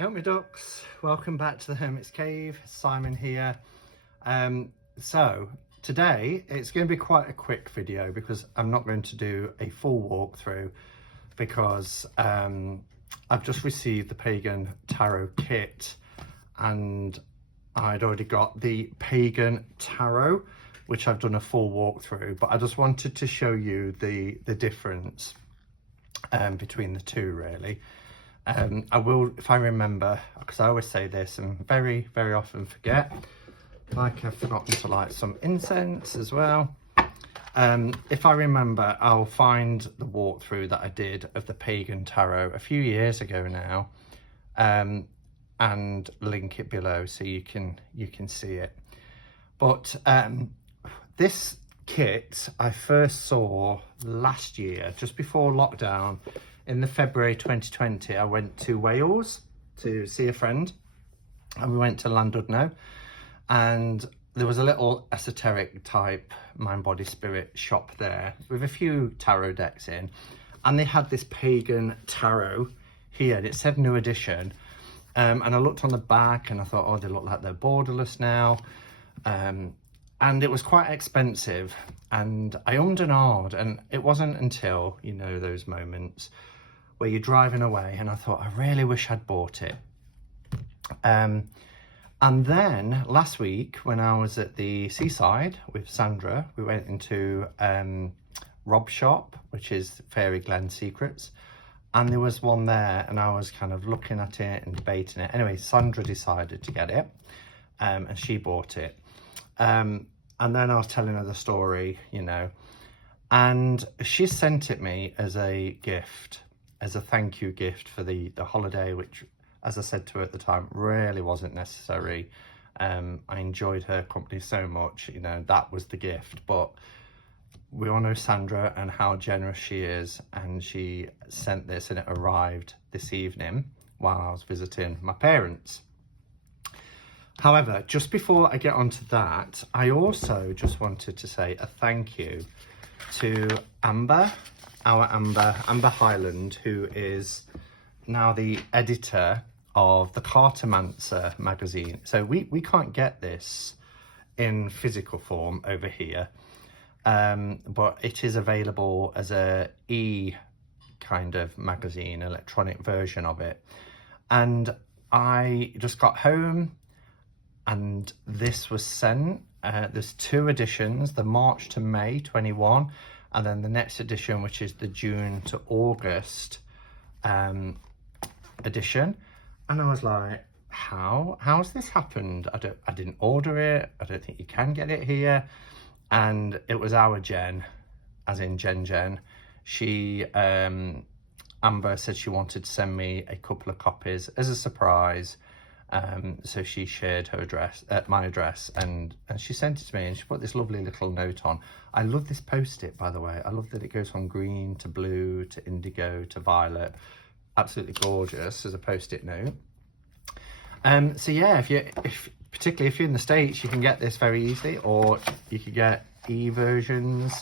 Help me ducks, welcome back to the Hermit's Cave. Simon here. So today it's going to be quite a quick video because I'm not going to do a full walkthrough because I've just received the Pagan Tarot kit and I'd already got the Pagan Tarot, which I've done a full walkthrough, but I just wanted to show you the difference between the two really. I will, if I remember, because I always say this and very often forget, like I've forgotten to light some incense as well. If I remember, I'll find the walkthrough that I did of the Pagan Tarot a few years ago now, and link it below so you can see it. But this kit I first saw last year, just before lockdown. In the February 2020, I went to Wales to see a friend and we went to Llandudno, and there was a little esoteric type mind body spirit shop there with a few tarot decks in, and they had this Pagan Tarot here and it said New Edition, and I looked on the back and I thought, oh, they look like they're borderless now, and it was quite expensive, and I ummed and ahed, and it wasn't until, you know, those moments where you're driving away and I thought, I really wish I'd bought it. And then last week when I was at the seaside with Sandra, we went into Rob's shop, which is Fairy Glen Secrets, and there was one there and I was kind of looking at it and debating it. Anyway, Sandra decided to get it, and she bought it. And then I was telling her the story, you know, and she sent it me as a gift, as a thank you gift for the holiday, which, as I said to her at the time, really wasn't necessary. I enjoyed her company so much, you know, that was the gift. But we all know Sandra and how generous she is, and she sent this and it arrived this evening while I was visiting my parents. However, just before I get onto that, I also just wanted to say a thank you to Amber, Amber Highland, who is now the editor of the Cartomancer magazine. So we can't get this in physical form over here, but it is available as a kind of magazine, electronic version of it. And I just got home and this was sent. There's two editions, the March to May 21, and then the next edition, which is the June to August edition. And I was like, how's this happened? I didn't order it. I don't think you can get it here. And it was our Jen, as in Jen. She, Amber said she wanted to send me a couple of copies as a surprise. So she shared her address, my address, and she sent it to me, and she put this lovely little note on. I love this post-it, by the way. I love that it goes from green to blue to indigo to violet. Absolutely gorgeous as a post-it note. So yeah, particularly if you're in the States, you can get this very easily, or you could get e-versions,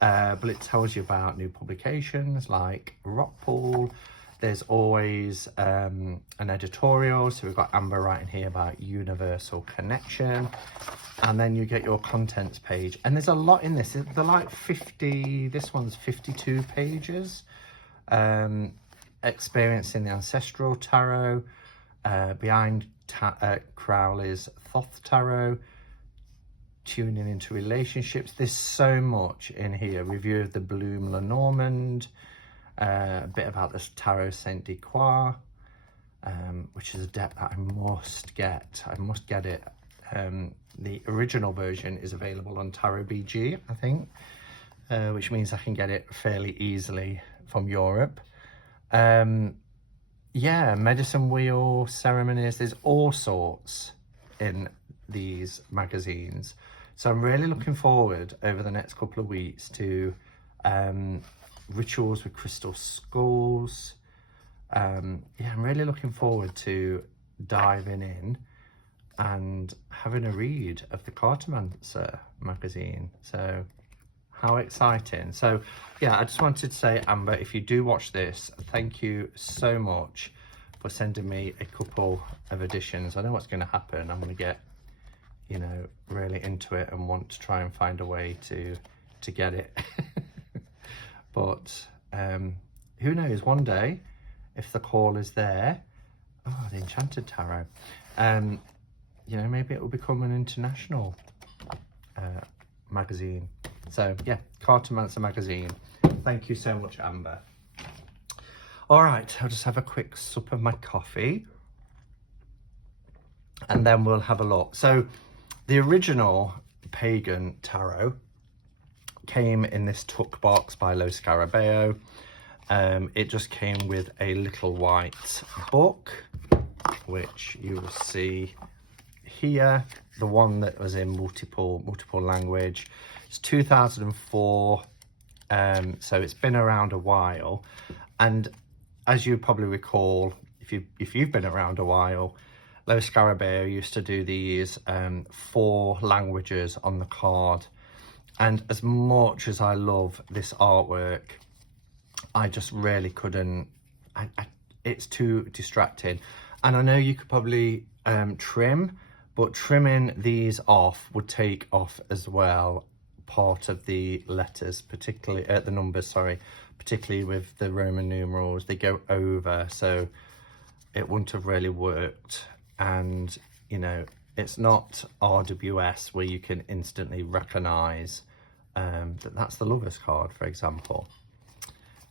but it tells you about new publications like Rockpool. There's always an editorial, so we've got Amber writing here about universal connection, and then you get your contents page, and there's a lot in this. They're like 50, this one's 52 pages. Experiencing the ancestral tarot, behind Crowley's Thoth tarot, tuning into relationships. There's so much in here. Review of the Bloom Lenormand, a bit about this Tarot Saint de Croix, which is a deck that I must get. I must get it. The original version is available on Tarot BG, I think, which means I can get it fairly easily from Europe. Yeah, medicine wheel, ceremonies, there's all sorts in these magazines. So I'm really looking forward over the next couple of weeks to rituals with crystal skulls. Yeah, I'm really looking forward to diving in and having a read of the Cartomancer magazine. So how exciting. So yeah, I just wanted to say, Amber, if you do watch this, thank you so much for sending me a couple of editions. I know what's going to happen. I'm going to get, you know, really into it and want to try and find a way to get it. But who knows, one day, if the call is there, oh, the Enchanted Tarot, you know, maybe it will become an international magazine. So yeah, Cartomancer magazine. Thank you so much, Amber. All right, I'll just have a quick sup of my coffee and then we'll have a look. So the original Pagan Tarot came in this tuck box by Lo Scarabeo. It just came with a little white book, which you will see here, the one that was in multiple language. It's 2004, so it's been around a while. And as you probably recall, if you've been around a while, Lo Scarabeo used to do these 4 languages on the card. And as much as I love this artwork, I just really couldn't, it's too distracting. And I know you could probably trim, but trimming these off would take off as well part of the letters, particularly the numbers, sorry, particularly with the Roman numerals. They go over, so it wouldn't have really worked. And you know, it's not RWS where you can instantly recognize that that's the Lovers card, for example.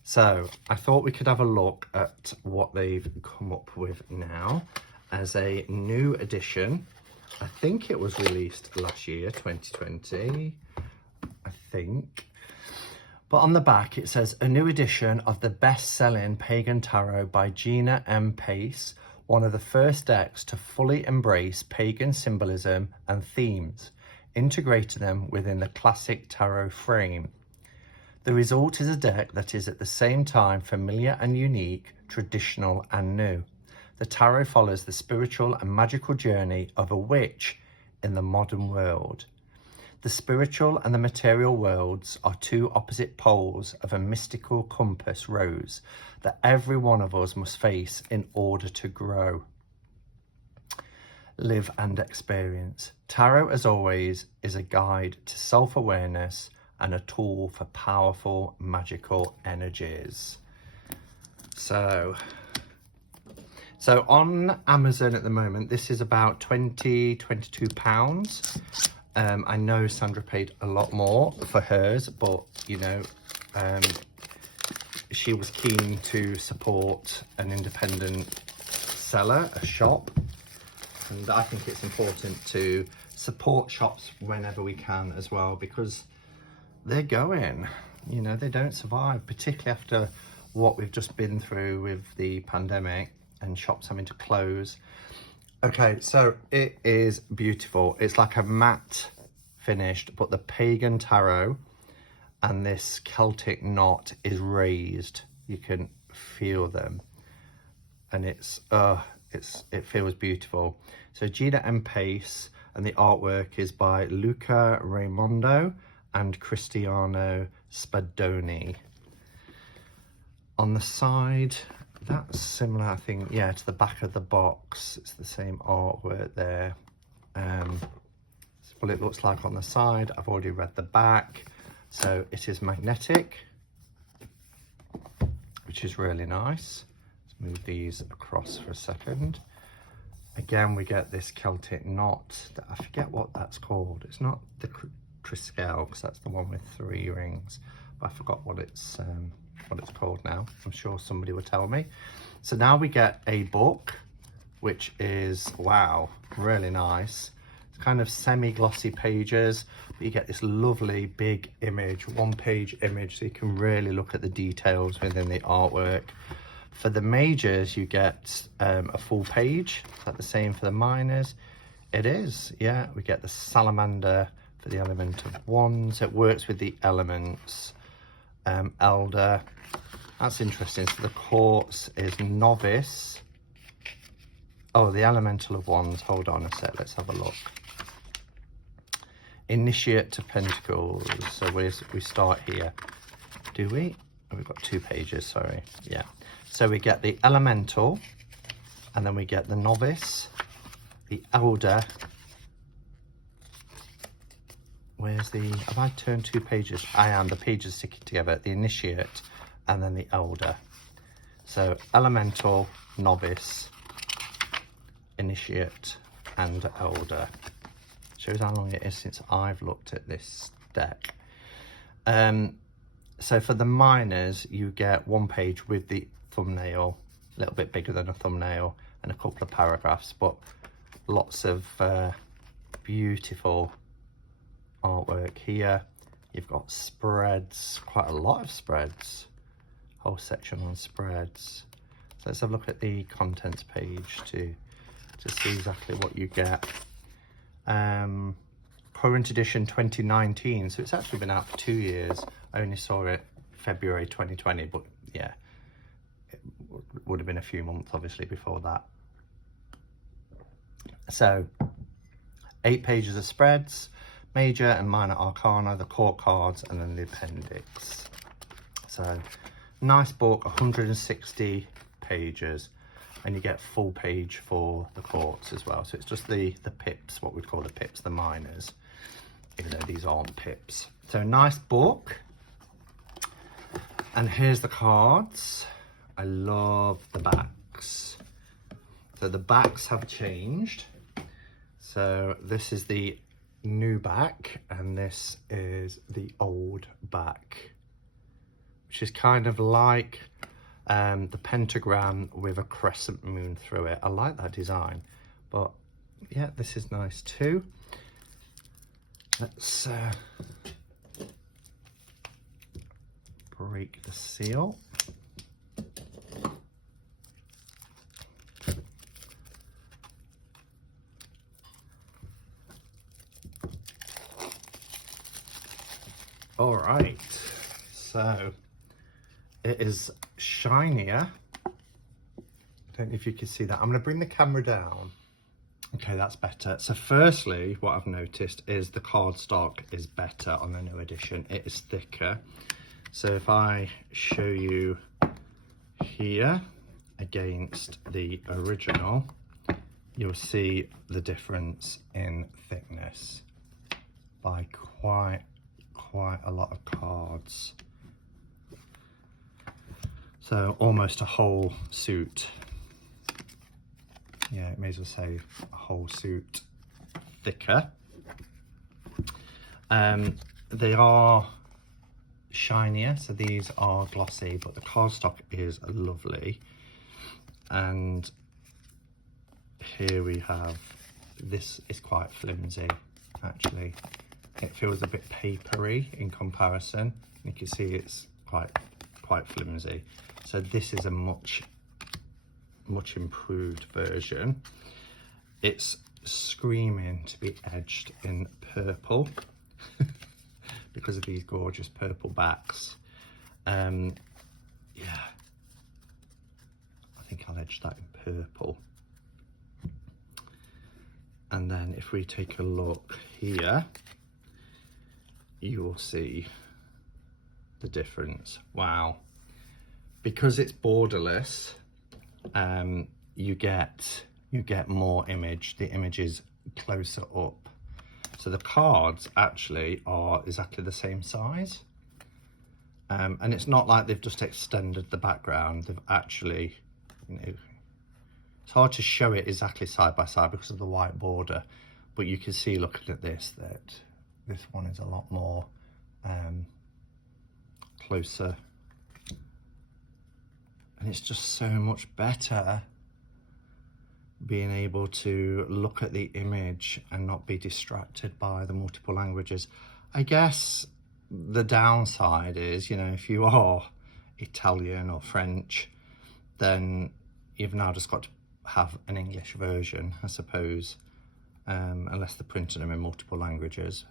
So I thought we could have a look at what they've come up with now as a new edition. I think it was released last year, 2020, I think. But on the back it says, a new edition of the best-selling Pagan Tarot by Gina M. Pace, one of the first decks to fully embrace pagan symbolism and themes, integrating them within the classic tarot frame. The result is a deck that is at the same time familiar and unique, traditional and new. The tarot follows the spiritual and magical journey of a witch in the modern world. The spiritual and the material worlds are 2 opposite poles of a mystical compass rose that every one of us must face in order to grow, live and experience. Tarot, as always, is a guide to self-awareness and a tool for powerful magical energies. So on Amazon at the moment, this is about £22. I know Sandra paid a lot more for hers, but you know, she was keen to support an independent seller, a shop, and I think it's important to support shops whenever we can as well, because they're going, you know, they don't survive, particularly after what we've just been through with the pandemic and shops having to close. Okay, so it is beautiful. It's like a matte finished, but the Pagan Tarot and this Celtic knot is raised. You can feel them, and it feels beautiful. So Gina M. Pace, and the artwork is by Luca Raimondo and Cristiano Spadoni. On the side, that's similar, I think, yeah, to the back of the box. It's the same artwork there. What it looks like on the side. I've already read the back. So it is magnetic, which is really nice. Let's move these across for a second. Again, we get this Celtic knot. I forget what that's called. It's not the Triskel, because that's the one with 3 rings. But I forgot what it's called now. I'm sure somebody will tell me. So now we get a book, which is, wow, really nice. It's kind of semi-glossy pages, but you get this lovely big image, 1-page image, so you can really look at the details within the artwork. For the majors, you get a full page. Is that the same for the minors? It is, yeah. We get the salamander for the element of wands. It works with the elements. Elder, that's interesting. So the quartz is novice. Oh, the elemental of wands, hold on a sec, let's have a look. Initiate to pentacles, so we start here, do we? Oh, we've got 2 pages, sorry, yeah. So we get the elemental, And then we get the novice, the elder. Where's the, have I turned 2 pages? I am, the pages sticking together, the initiate and then the elder. So elemental, novice, initiate and elder. Shows how long it is since I've looked at this deck. So for the minors, you get 1 page with the thumbnail, a little bit bigger than a thumbnail, and a couple of paragraphs, but lots of beautiful artwork here. You've got spreads, quite a lot of spreads, whole section on spreads. So let's have a look at the contents page to see exactly what you get. Current edition 2019, so it's actually been out for 2 years. I only saw it February 2020, but yeah, it would have been a few months obviously before that. So 8 pages of spreads, major and minor arcana, the court cards, and then the appendix. So nice book, 160 pages, and you get full page for the courts as well. So it's just the pips, what we'd call the pips, the minors, even though these aren't pips. So nice book. And here's the cards. I love the backs. So the backs have changed. So this is the new back and this is the old back, which is kind of like the pentagram with a crescent moon through it. I like that design, but yeah, this is nice too. Let's break the seal. All right, so it is shinier. I don't know if you can see that. I'm going to bring the camera down. Okay, that's better. So firstly, what I've noticed is the cardstock is better on the new edition. It is thicker. So if I show you here against the original, you'll see the difference in thickness by quite a lot of cards. So almost a whole suit. Yeah, it may as well say a whole suit thicker. They are shinier, so these are glossy, but the cardstock is lovely. And here we have, this is quite flimsy actually. It feels a bit papery in comparison. You can see it's quite flimsy. So this is a much improved version. It's screaming to be edged in purple because of these gorgeous purple backs. Yeah, I think I'll edge that in purple. And then if we take a look here, you will see the difference. Wow. Because it's borderless, you get more image. The image is closer up. So the cards actually are exactly the same size. And it's not like they've just extended the background. They've actually, you know, it's hard to show it exactly side by side because of the white border, but you can see looking at this that this one is a lot more closer, and it's just so much better being able to look at the image and not be distracted by the multiple languages. I guess the downside is, you know, if you are Italian or French, then you've now just got to have an English version, I suppose, unless they're printing them in multiple languages.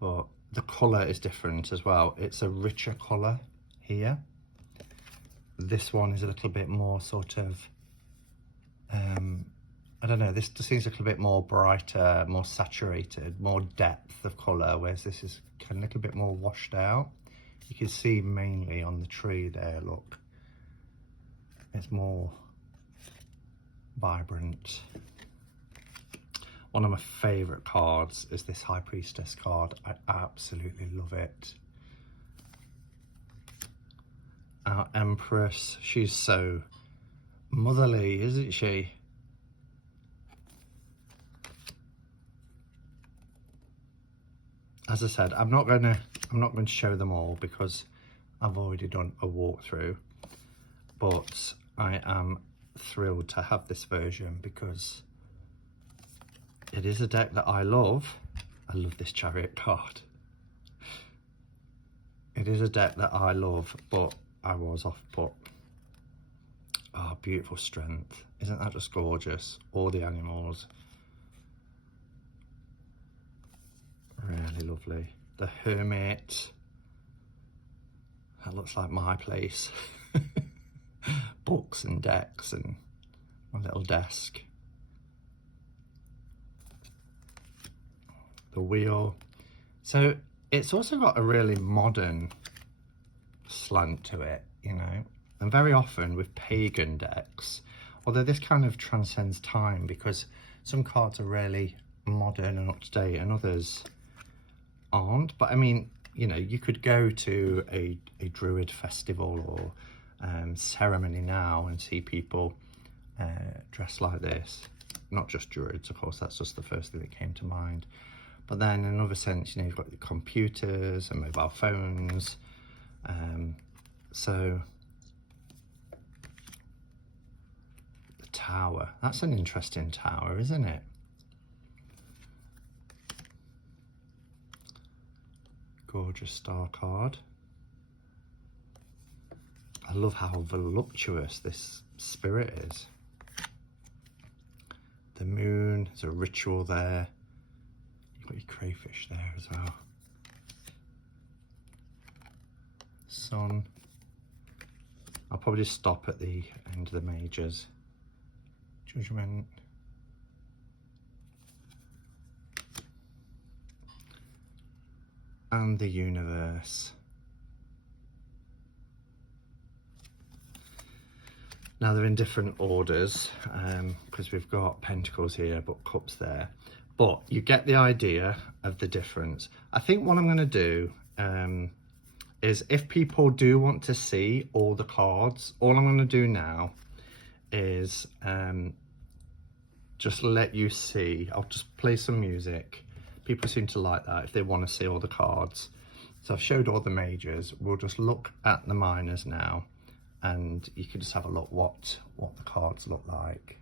But the colour is different as well. It's a richer colour here. This one is a little bit more sort of, I don't know, this just seems a little bit more brighter, more saturated, more depth of colour, whereas this is kind of a little bit more washed out. You can see mainly on the tree there, look. It's more vibrant. One of my favourite cards is this High Priestess card. I absolutely love it. Our Empress, she's so motherly, isn't she? As I said, I'm not going to show them all because I've already done a walkthrough, but I am thrilled to have this version because it is a deck that I love. I love this Chariot card. It is a deck that I love, but I was off put. Oh, beautiful Strength. Isn't that just gorgeous? All the animals. Really lovely. The Hermit. That looks like my place. Books and decks and my little desk. The Wheel. So it's also got a really modern slant to it, you know, and very often with pagan decks, although this kind of transcends time because some cards are really modern and up to date and others aren't. But I mean, you know, you could go to a druid festival or ceremony now and see people dressed like this. Not just druids, of course, that's just the first thing that came to mind. But then in another sense, you know, you've got the computers and mobile phones. So the Tower, that's an interesting tower, isn't it? Gorgeous star card. I love how voluptuous this spirit is. The Moon, there's a ritual there. You've got your crayfish there as well. Sun. I'll probably just stop at the end of the majors. Judgment. And the Universe. Now they're in different orders because we've got Pentacles here but Cups there. But you get the idea of the difference. I think what I'm going to do is if people do want to see all the cards, all I'm going to do now is just let you see. I'll just play some music. People seem to like that if they want to see all the cards. So I've showed all the majors. We'll just look at the minors now and you can just have a look what the cards look like.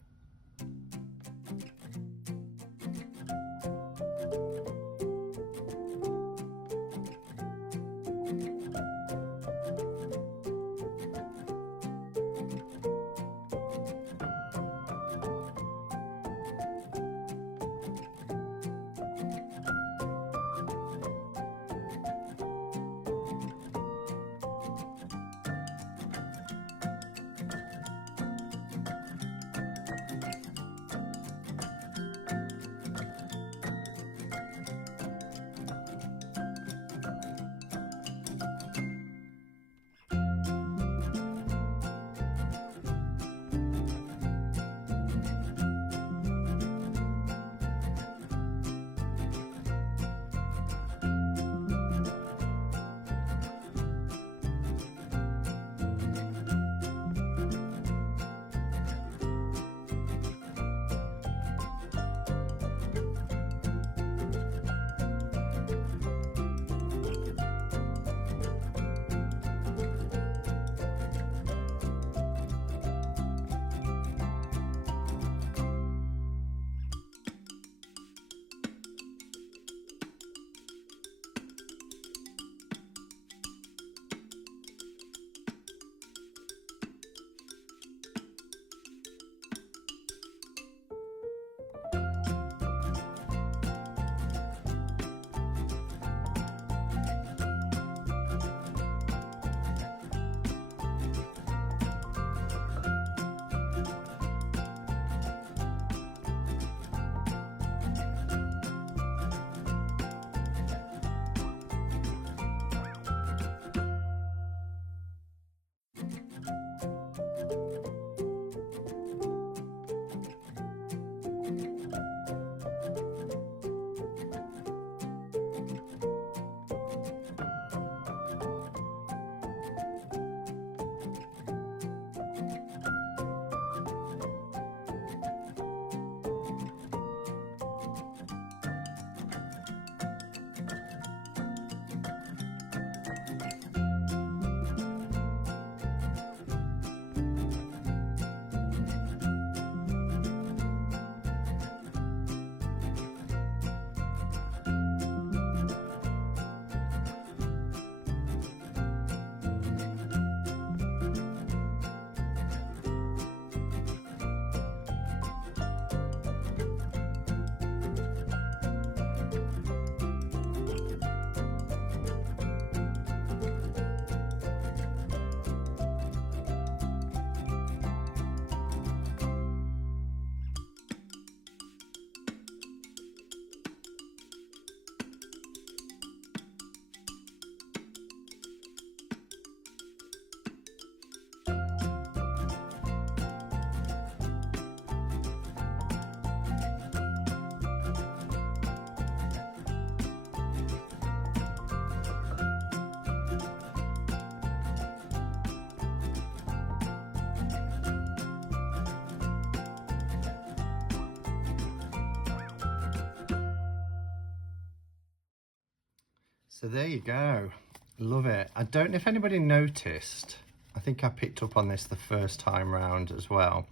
So there you go. Love it. I don't know if anybody noticed, I think I picked up on this the first time round as well.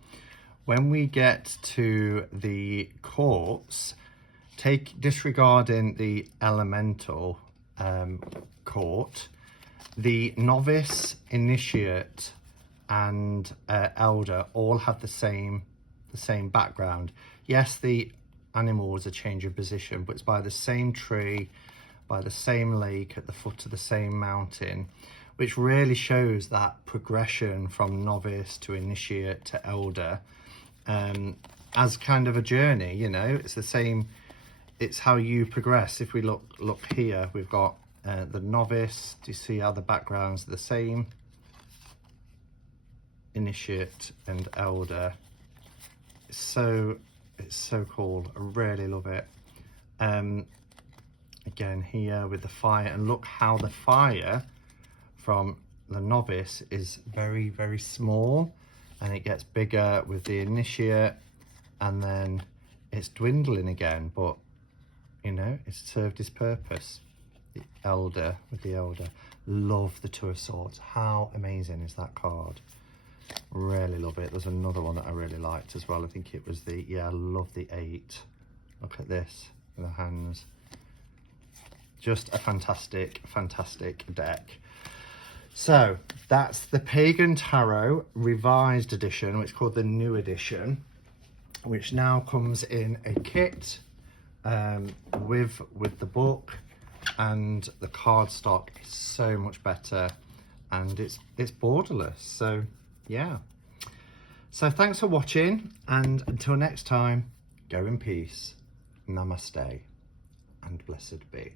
When we get to the courts, disregarding the elemental court, the novice, initiate and elder all have the same background. Yes, the animals are changing position, but it's by the same tree, by the same lake, at the foot of the same mountain, which really shows that progression from novice to initiate to elder, as kind of a journey. You know, it's the same, it's how you progress. If we look here, we've got the novice. Do you see how the backgrounds are the same? Initiate and elder. It's so cool. I really love it. Again here with the fire, and look how the fire from the novice is very, very small, and it gets bigger with the initiate, and then it's dwindling again, but you know, it's served its purpose. The elder with the elder. Love the Two of Swords. How amazing is that card? Really love it. There's another one that I really liked as well. I think it was the, yeah, I love the 8. Look at this with the hands. Just a fantastic deck. So that's the Pagan Tarot revised edition, which is called the New Edition, which now comes in a kit with the book, and the card stock is so much better, and it's borderless. So yeah, so thanks for watching, and until next time, go in peace, namaste, and blessed be.